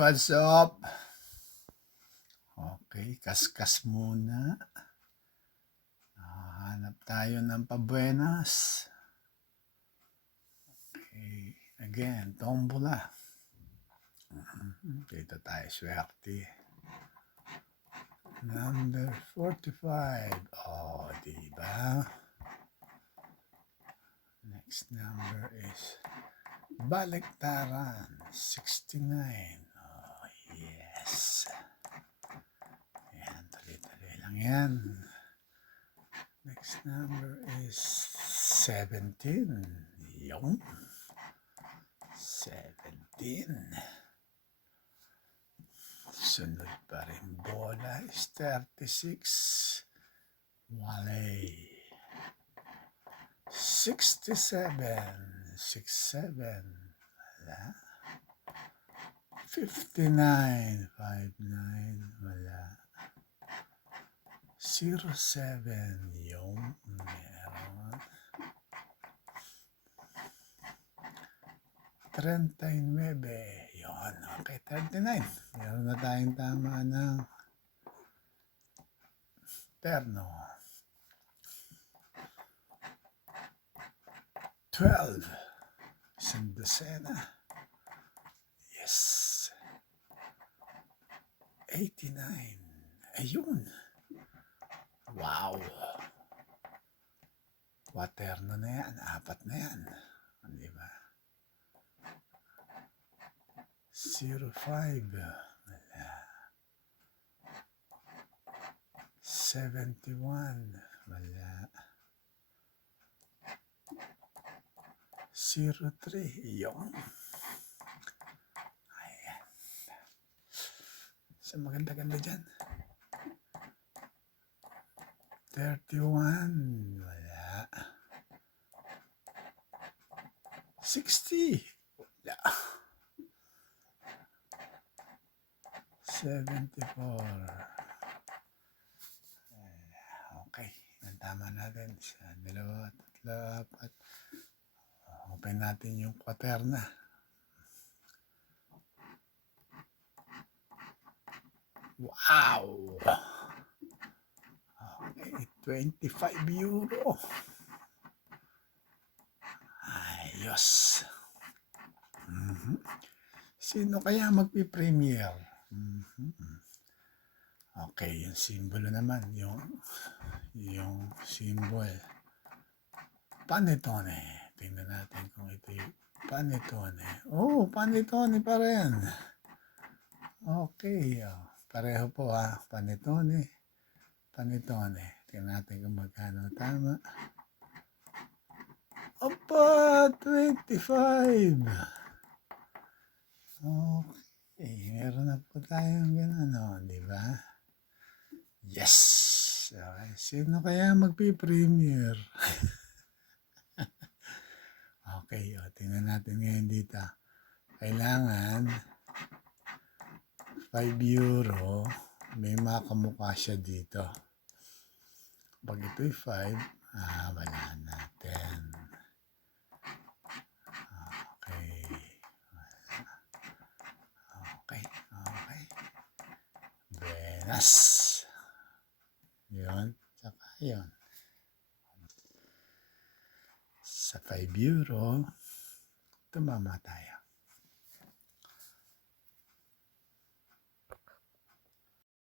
what's up? Okay, kaskas muna. Hanap tayo ng pabuenas. Okay, again, tombola. Mhm, Dito tayo swerte. Number 45. Oh, diba? Next number is Baliktaran, 69. Yan. Next number is 17. Yung. 17. Sunod pa rin bola is 36. Wale. 67. 67. Wala. 59. 59. Wala. 07. Yung meron. 39. Yun. Okay, 39. Meron na tayong tama ng terno. 12. Isang dosena. Yes. 89. Ayun. Wow. Waterno na yan. Apat na yan. Di ba? 05. Wala. 71. Wala. 03. Yung. Ayan. Sa maganda-ganda dyan. 31. Wala. 60. Wala. 74. Okay. Tama natin. Isa, dalawa, tatlo, apat. Open natin yung kwaterna. Wow! Okay, 25 euro. Ayos. Mhm. Sino kaya magpi-premier? Mhm. Okay, yung simbolo naman, yung yung symbol. Panettone. Tingnan natin kung ito yung panettone. Oh, panettone pa rin. Okay. Oh. Pareho po ha. Panettone. Panettone. Tingnan natin kung magkano tama. Opa, 25. Okay. Meron na po tayong gano'n, oh, di ba? Yes! Okay. Sino kaya magpi-premier? okay, o, tingnan natin ngayon dito. Kailangan 5 euro, may makamukha siya dito. Pag ito'y 5, ah, wala natin. Okay. Okay, okay. Buenas. Yun, tsaka yun. Sa 5 euro, tumama tayo.